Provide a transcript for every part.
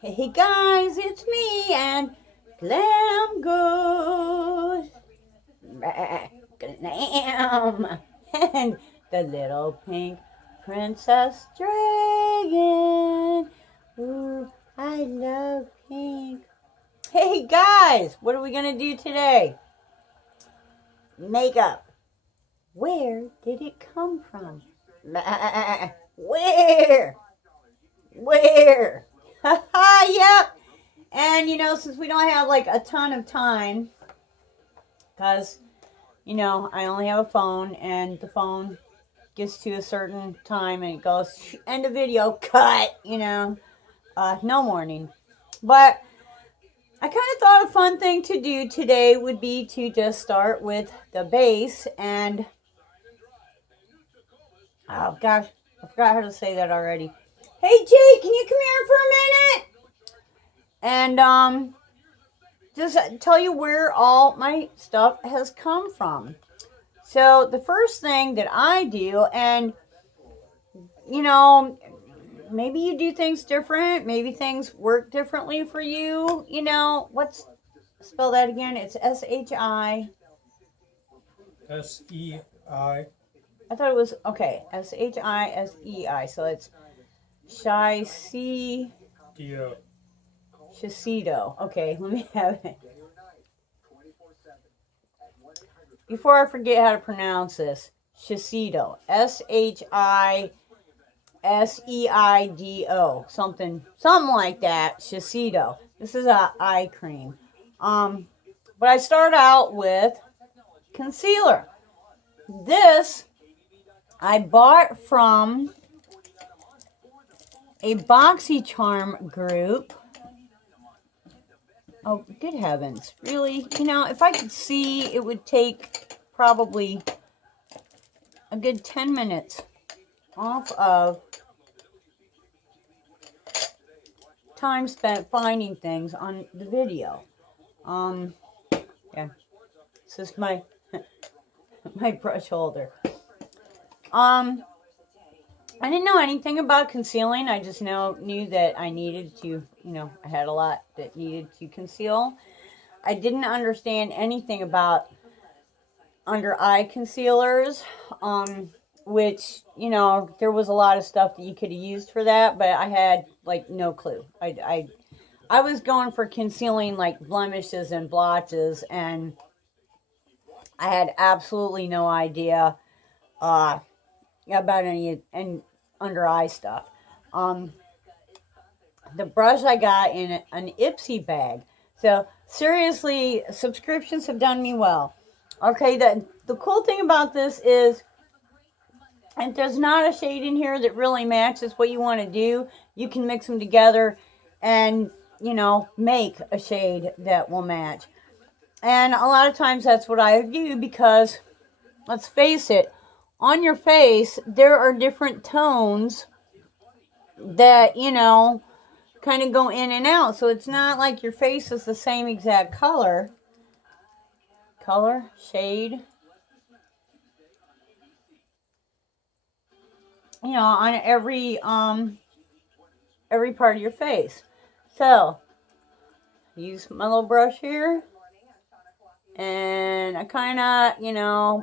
Hey guys, it's me and Glam Good. Glam. And the little pink princess dragon. Ooh, I love pink. Hey guys, what are we going to do today? Makeup. Where did it come from? Where? Haha, yep. And since we don't have like a ton of time, because I only have a phone, and the phone gets to a certain time and it goes end of video, cut. No warning. But I kind of thought a fun thing to do today would be to just start with the base. And oh gosh, I forgot how to say that already. Hey Jay, can you come here for a minute? And just tell you where all my stuff has come from. So the first thing that I do, and maybe you do things different, maybe things work differently for you. Spell that again? It's S-H-I. S-E-I. I thought it was, okay, S-H-I-S-E-I. So it's Shiseido. Okay, let me have it. Before I forget how to pronounce this, Shiseido. S-H-I-S-E-I-D-O. Something like that. Shiseido. This is a eye cream. But I start out with concealer. This I bought from a BoxyCharm group. Oh, good heavens. Really? If I could see, it would take probably a good 10 minutes off of time spent finding things on the video. Yeah. This is my my brush holder. I didn't know anything about concealing. I just knew that I needed to, I had a lot that needed to conceal. I didn't understand anything about under eye concealers, which, there was a lot of stuff that you could have used for that, but I had like no clue. I was going for concealing like blemishes and blotches, and I had absolutely no idea about any under eye stuff. The brush I got in an Ipsy bag. So seriously, subscriptions have done me well. Okay, the cool thing about this is, and there's not a shade in here that really matches what you want to do. You can mix them together and, make a shade that will match. And a lot of times that's what I do, because let's face it, on your face, there are different tones that, kind of go in and out. So it's not like your face is the same exact color, shade, on every part of your face. So use my little brush here, and I kind of,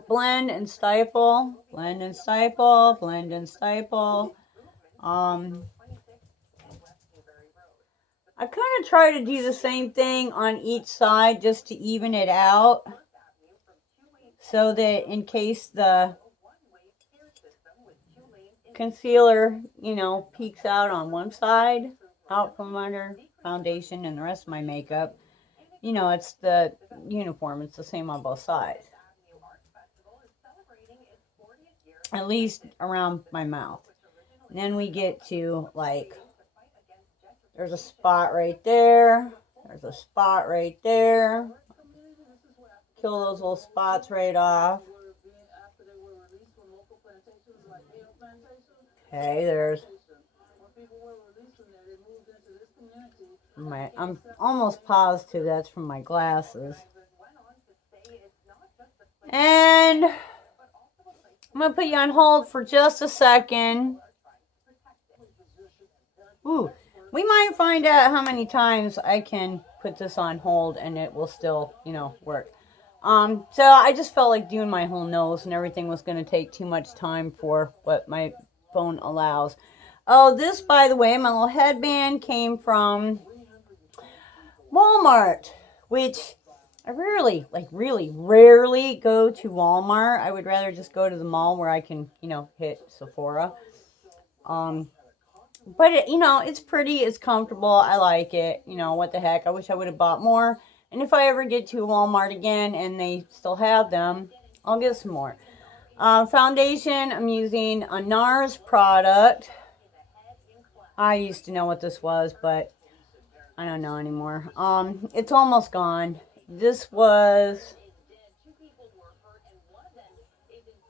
blend and stipple. I kind of try to do the same thing on each side just to even it out, so that in case the concealer, peeks out on one side, out from under foundation and the rest of my makeup, it's the uniform. It's the same on both sides. At least around my mouth. And then we get to, like, there's a spot right there. There's a spot right there. Kill those little spots right off. Okay, there's I'm almost positive that's from my glasses. And I'm going to put you on hold for just a second. Ooh, We might find out how many times I can put this on hold and it will still, work. So I just felt like doing my whole nose and everything was going to take too much time for what my phone allows. Oh, this, by the way, my little headband came from Walmart, which I rarely, really rarely go to Walmart. I would rather just go to the mall where I can, hit Sephora. But it's pretty, it's comfortable. I like it. What the heck? I wish I would have bought more. And if I ever get to Walmart again and they still have them, I'll get some more. Foundation, I'm using a NARS product. I used to know what this was, but I don't know anymore. It's almost gone. This was,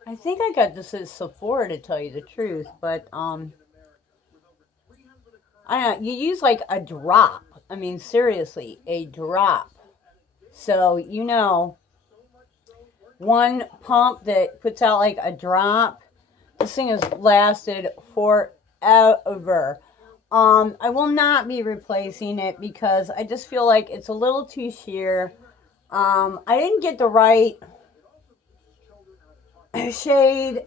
I think I got this at Sephora, to tell you the truth, but I don't know, you use like a drop. I mean, seriously, a drop. So, one pump that puts out like a drop, this thing has lasted forever. I will not be replacing it because I just feel like it's a little too sheer. I didn't get the right shade.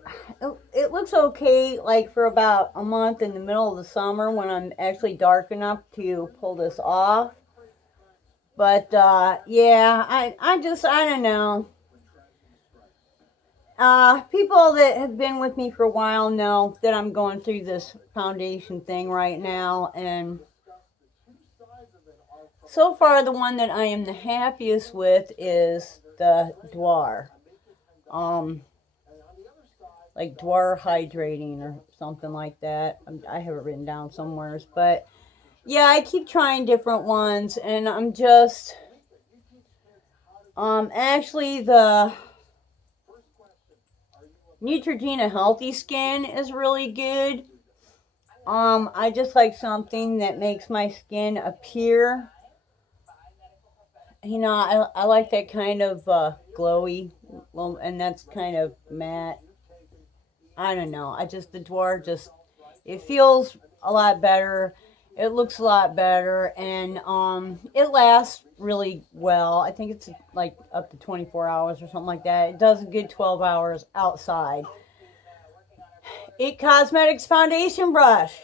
It looks okay like for about a month in the middle of the summer when I'm actually dark enough to pull this off. But yeah, I don't know. People that have been with me for a while know that I'm going through this foundation thing right now, and so far the one that I am the happiest with is the Dwar. Like Dwar Hydrating or something like that. I have it written down somewhere, but yeah, I keep trying different ones, and I'm just actually the Neutrogena Healthy Skin is really good. I just like something that makes my skin appear. I like that kind of glowy, and that's kind of matte. I don't know. The Dwar it feels a lot better. It looks a lot better, and it lasts really well. I think it's like up to 24 hours or something like that. It does a good 12 hours outside. It Cosmetics Foundation Brush.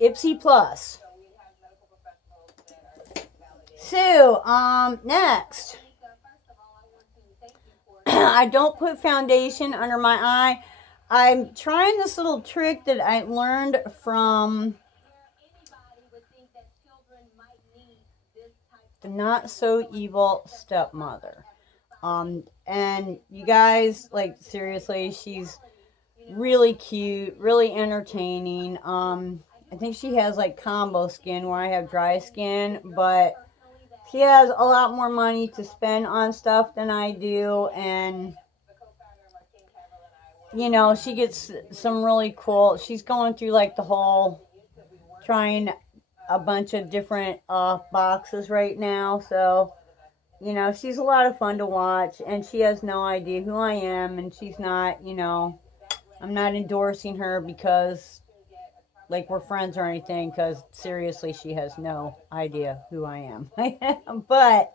Ipsy Plus. So, next. I don't put foundation under my eye. I'm trying this little trick that I learned from the Not So Evil Stepmother. And you guys, like, seriously, she's really cute, really entertaining. I think she has like combo skin where I have dry skin, but she has a lot more money to spend on stuff than I do, and she gets some really cool, she's going through like the whole trying a bunch of different boxes right now, so she's a lot of fun to watch, and she has no idea who I am, and she's not, I'm not endorsing her because like we're friends or anything, because seriously, she has no idea who I am. But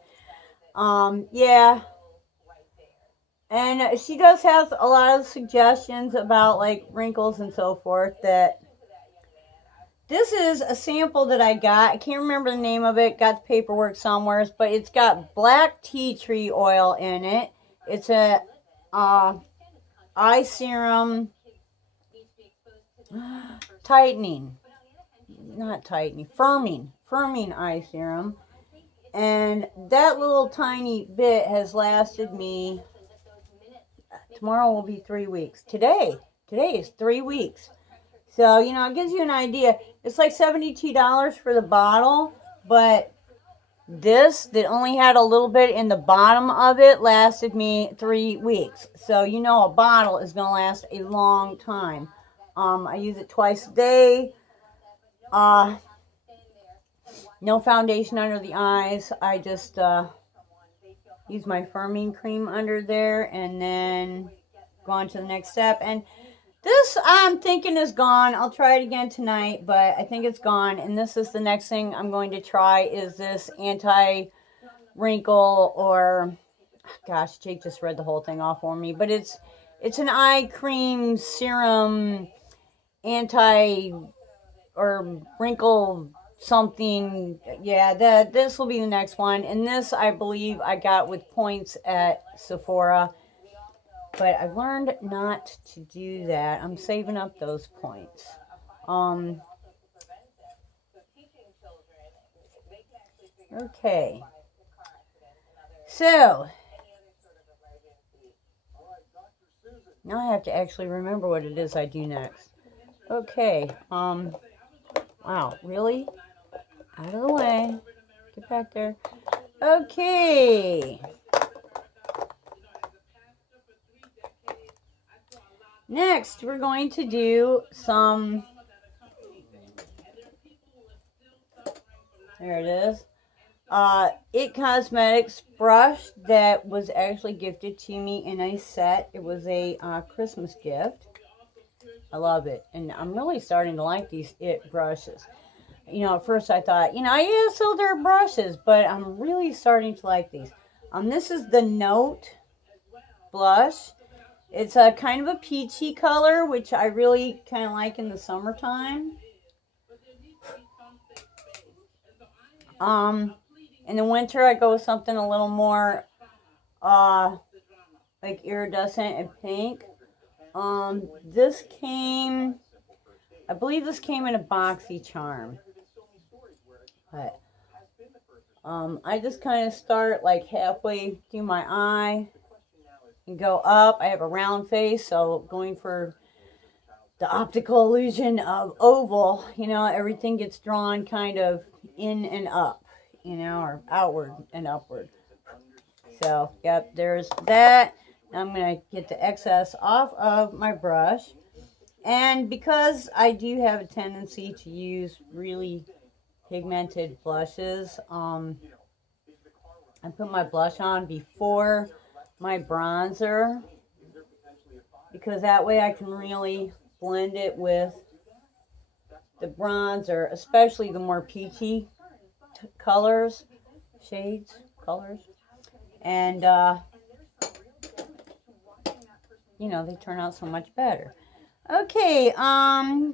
yeah, and she does have a lot of suggestions about like wrinkles and so forth. That this is a sample that I got. I can't remember the name of it. Got the paperwork somewhere, but it's got black tea tree oil in it. It's a eye serum. Firming eye serum, and that little tiny bit has lasted me, tomorrow will be 3 weeks, today is 3 weeks, so it gives you an idea. It's like $72 for the bottle, but this that only had a little bit in the bottom of it lasted me 3 weeks, so a bottle is going to last a long time. I use it twice a day. No foundation under the eyes. I just use my firming cream under there and then go on to the next step. And This I'm thinking is gone. I'll try it again tonight, but I think it's gone. And this is the next thing I'm going to try is this anti-wrinkle, or gosh, Jake just read the whole thing off for me, but it's an eye cream serum anti or wrinkle something. Yeah, this will be the next one. And this I believe I got with points at Sephora. But I learned not to do that. I'm saving up those points. Okay. So, now I have to actually remember what it is I do next. Okay. Wow, really? Out of the way. Get back there. Okay. Next, we're going to do some, there it is, It Cosmetics brush that was actually gifted to me in a set. It was a Christmas gift. I love it. And I'm really starting to like these It brushes. You know, at first I thought, yeah, so they're brushes, but I'm really starting to like these. This is the Note blush. It's a kind of a peachy color, which I really kind of like in the summertime. In the winter, I go with something a little more, like iridescent and pink. This came, I believe this came in a BoxyCharm. But, I just kind of start like halfway through my eye and go up. I have a round face, so going for the optical illusion of oval, everything gets drawn kind of in and up, or outward and upward. So, yep, there's that. I'm going to get the excess off of my brush. And because I do have a tendency to use really pigmented blushes, I put my blush on before my bronzer, because that way I can really blend it with the bronzer, especially the more peachy colors, shades, colors, and they turn out so much better. Okay,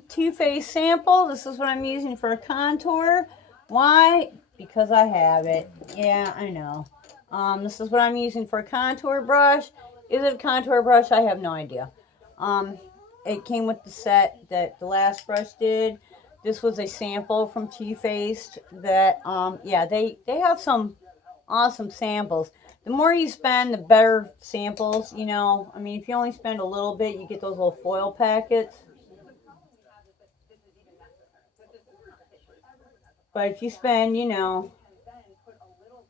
Too Faced sample. This is what I'm using for a contour. Why? Because I have it. Yeah, I know. This is what I'm using for a contour brush. Is it a contour brush? I have no idea. It came with the set that the last brush did. This was a sample from Too Faced that, yeah, they have some awesome samples. The more you spend, the better samples, I mean, if you only spend a little bit, you get those little foil packets. But if you spend,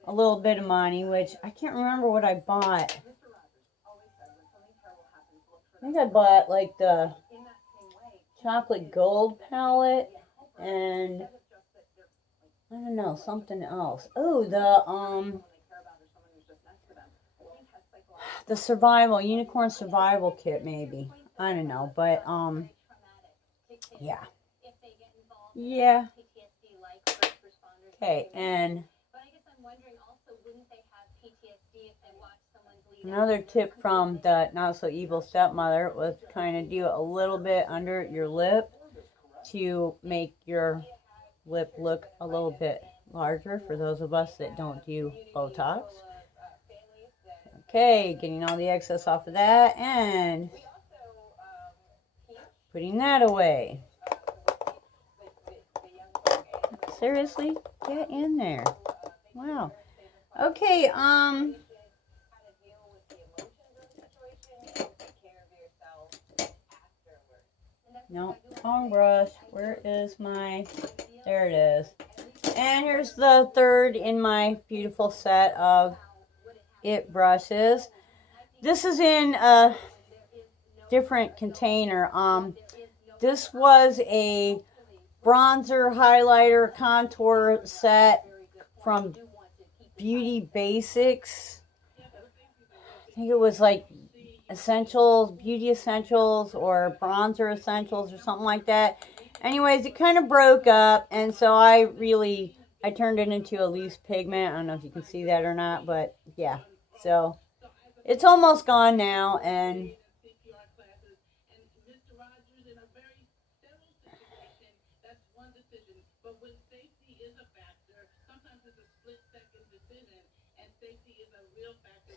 a little bit of money, which I can't remember what I bought. I think I bought like the chocolate gold palette and I don't know, something else. Oh, the survival, unicorn survival kit maybe. I don't know, but yeah. Yeah. Okay, and another tip from the Not So Evil Stepmother was kind of do a little bit under your lip to make your lip look a little bit larger for those of us that don't do Botox. Okay, getting all the excess off of that and putting that away. Seriously? Get in there. Wow. Okay, no, wrong brush. Where is my, there it is. And here's the third in my beautiful set of It brushes. This is in a different container. This was a bronzer, highlighter, contour set from Beauty Basics. I think it was like essentials, beauty essentials, or bronzer essentials, or something like that. Anyways, it kind of broke up, and so I turned it into a loose pigment. I don't know if you can see that or not, but yeah. So it's almost gone now, and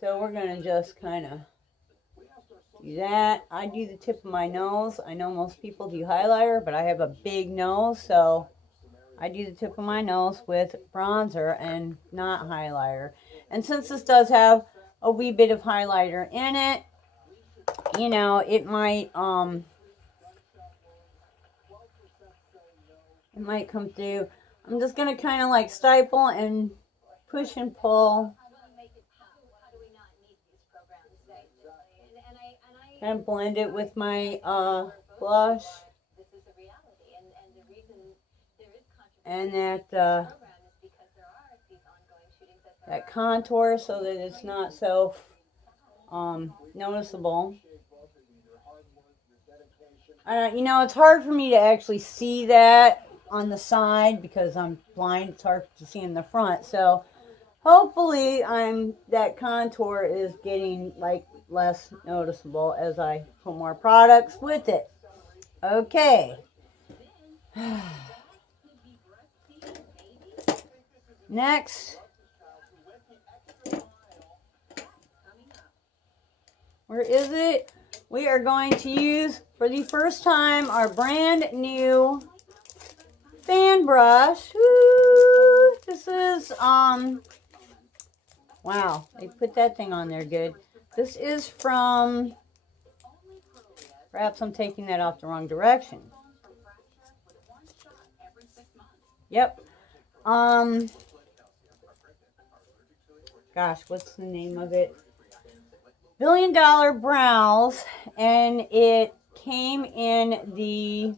so we're going to just kind of do that. I do the tip of my nose. I know most people do highlighter, but I have a big nose, so I do the tip of my nose with bronzer and not highlighter. And since this does have a wee bit of highlighter in it, you know, it might come through. I'm just going to kind of like stipple and push and pull. And blend it with my blush. And that contour so that it's not so noticeable. You know, it's hard for me to actually see that on the side because I'm blind. It's hard to see in the front. So hopefully that contour is getting like less noticeable as I put more products with it. Okay. Next. Where is it? We are going to use, for the first time, our brand new fan brush. Woo! This is, wow, they put that thing on there good. This is from, perhaps I'm taking that off the wrong direction. Yep. Gosh, what's the name of it? $1 Billion Brows, and it came in the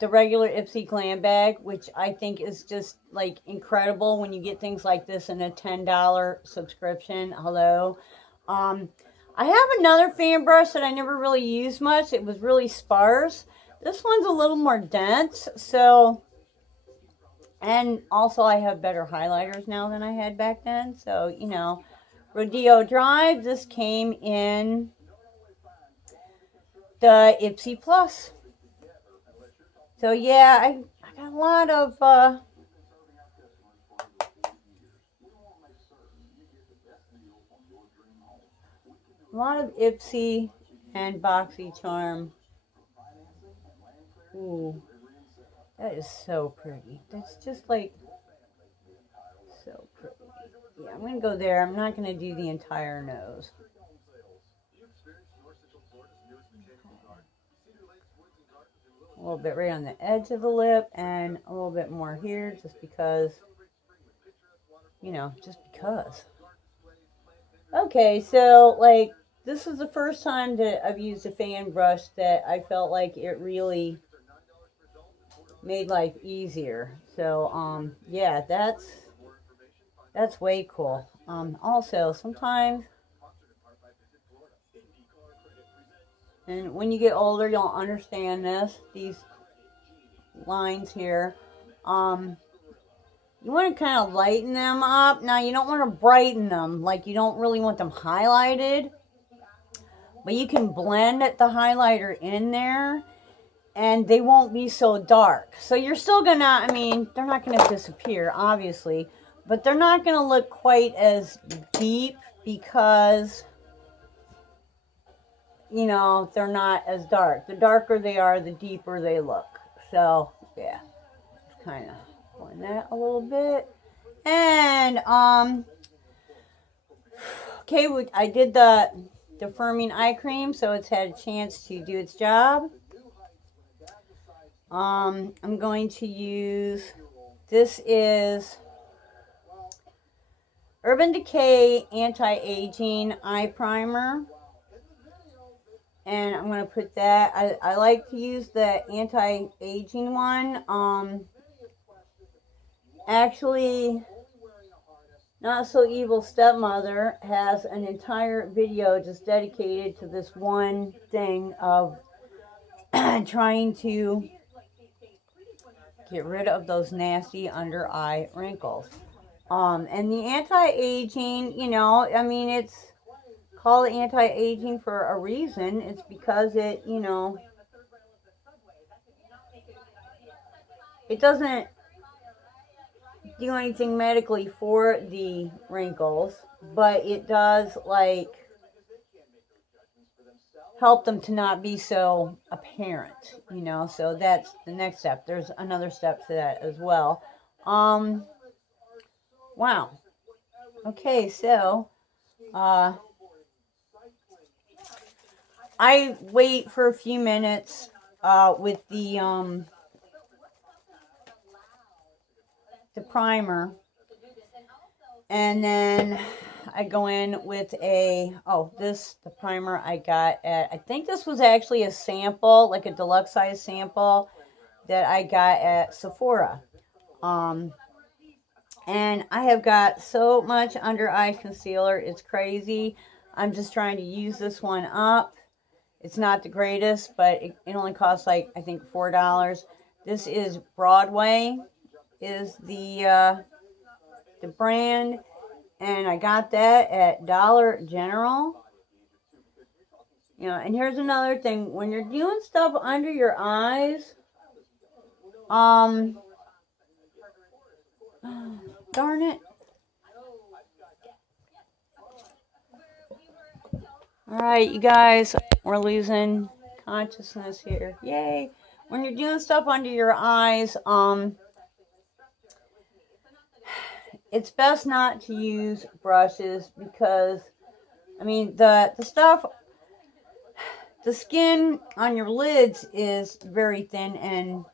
regular Ipsy Glam bag, which I think is just like incredible when you get things like this in a $10 subscription. Hello. I have another fan brush that I never really used much. It was really sparse. This one's a little more dense, so, and also I have better highlighters now than I had back then, so, you know. Rodeo Drive, this came in the Ipsy Plus. So yeah, I got a lot of Ipsy and BoxyCharm. Ooh, that is so pretty. That's just like so pretty. Yeah, I'm going to go there. I'm not going to do the entire nose. A little bit right on the edge of the lip and a little bit more here just because, you know, just because. Okay, so like this is the first time that I've used a fan brush that I felt like it really made life easier. So, yeah, that's way cool. Also, sometimes, and when you get older, you'll understand these lines here. You want to kind of lighten them up. Now, you don't want to brighten them, like you don't really want them highlighted. But you can blend the highlighter in there, and they won't be so dark. So you're still gonna, I mean, they're not gonna disappear, obviously. But they're not going to look quite as deep because, you know, they're not as dark. The darker they are, the deeper they look. So, yeah. Just kind of blend that a little bit. And, okay, I did the firming eye cream, so it's had a chance to do its job. I'm going to use, this is Urban Decay Anti-Aging Eye Primer. And I'm going to put that, I like to use the anti-aging one. Actually, Not So Evil Stepmother has an entire video just dedicated to this one thing of trying to get rid of those nasty under eye wrinkles. And the anti-aging, you know, I mean, it's called anti-aging for a reason. It's because it, you know, it doesn't do anything medically for the wrinkles, but it does, like, help them to not be so apparent, you know. So that's the next step. There's another step to that as well. Wow. Okay, so I wait for a few minutes with the primer, and then I go in with the primer I got at, I think this was actually a sample, like a deluxe size sample that I got at Sephora. And I have got so much under eye concealer, it's crazy. I'm just trying to use this one up. It's not the greatest, but it only costs, like, I think $4. This is Broadway, is the brand, and I got that at Dollar General. You know, and here's another thing: when you're doing stuff under your eyes, darn it. All right, you guys, we're losing consciousness here. Yay! When you're doing stuff under your eyes, it's best not to use brushes because, I mean, the stuff, the skin on your lids is very thin and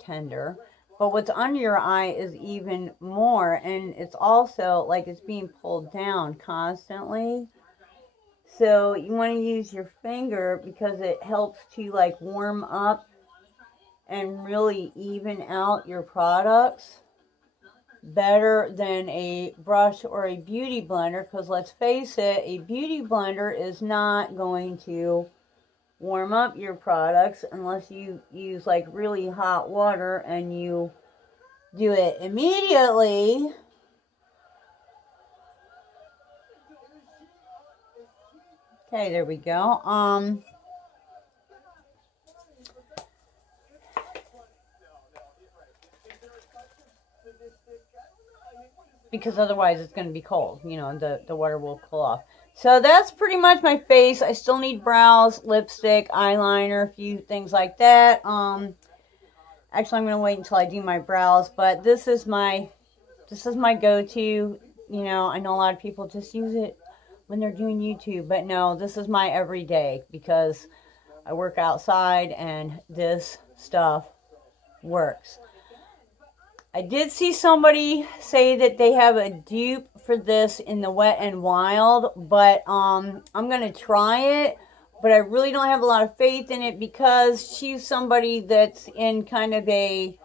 tender, but what's under your eye is even more, and it's also like it's being pulled down constantly. So you want to use your finger because it helps to, like, warm up and really even out your products better than a brush or a beauty blender, because let's face it, a beauty blender is not going to warm up your products unless you use, like, really hot water and you do it immediately. Okay, there we go. Because otherwise it's going to be cold, you know, the water will cool off. So that's pretty much my face. I still need brows, lipstick, eyeliner, a few things like that. Actually, I'm going to wait until I do my brows, but this is my go-to. You know, I know a lot of people just use it when they're doing YouTube, but no, this is my everyday because I work outside and this stuff works. I did see somebody say that they have a dupe for this in the Wet n Wild, but I'm going to try it, but I really don't have a lot of faith in it because she's somebody that's in kind of a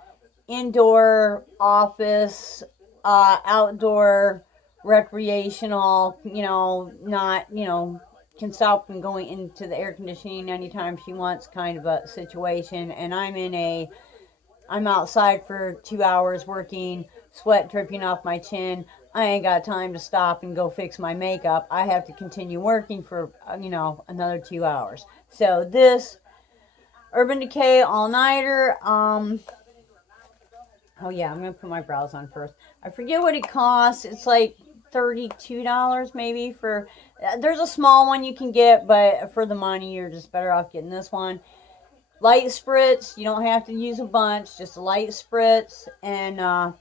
indoor office, outdoor recreational, you know, not, you know, can stop from going into the air conditioning anytime she wants kind of a situation, and I'm outside for 2 hours working, sweat dripping off my chin. I ain't got time to stop and go fix my makeup. I have to continue working for, you know, another 2 hours. So this Urban Decay All-Nighter, oh yeah, I'm going to put my brows on first. I forget what it costs. It's like $32 maybe for, there's a small one you can get, but for the money, you're just better off getting this one. Light spritz, you don't have to use a bunch, just a light spritz, and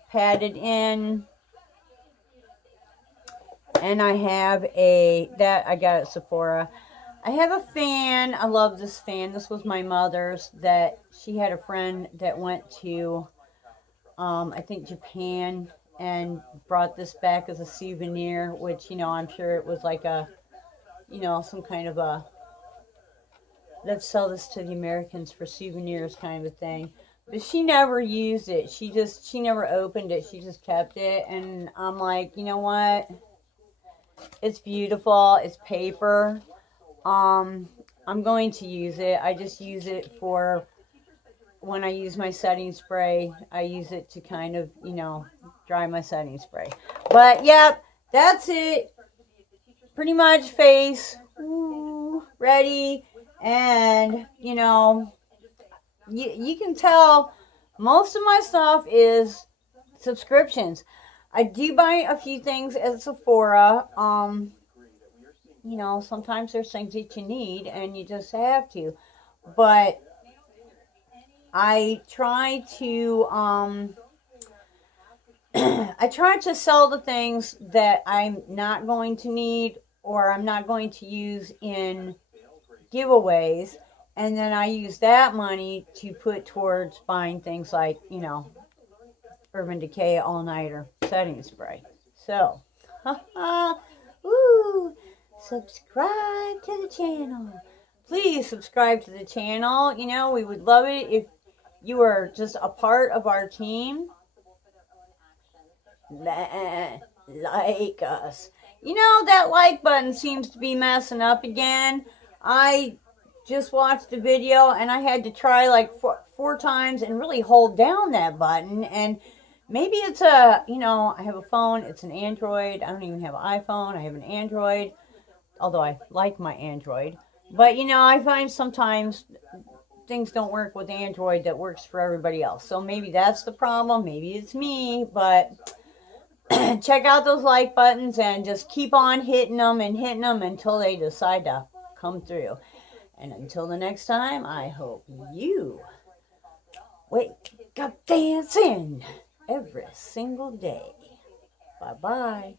pat it in. And I have that I got at Sephora. I have a fan. I love this fan. This was my mother's, that she had a friend that went to, I think, Japan, and brought this back as a souvenir, which, you know, I'm sure it was like a, you know, some kind of a, let's sell this to the Americans for souvenirs kind of a thing. But she never used it. She never opened it. She just kept it. And I'm like, you know what? It's beautiful. It's paper. I'm going to use it. I just use it for when I use my setting spray. I use it to kind of, dry my setting spray. But yep, that's it. Pretty much face ready. And, you can tell most of my stuff is subscriptions. I do buy a few things at Sephora. Sometimes there's things that you need and you just have to. But I try to I try to sell the things that I'm not going to need or I'm not going to use in giveaways, and then I use that money to put towards buying things like, Urban Decay All-Nighter setting spray. So, subscribe to the channel. Please subscribe to the channel. We would love it if you are just a part of our team. Like us. That like button seems to be messing up again. I just watched the video and I had to try like four times and really hold down that button. And maybe it's I have a phone. It's an Android. I don't even have an iPhone. I have an Android. Although I like my Android. But, I find sometimes things don't work with Android that works for everybody else. So maybe that's the problem. Maybe it's me. But check out those like buttons and just keep on hitting them until they decide to come through. And until the next time, I hope you wake up dancing every single day. Bye-bye.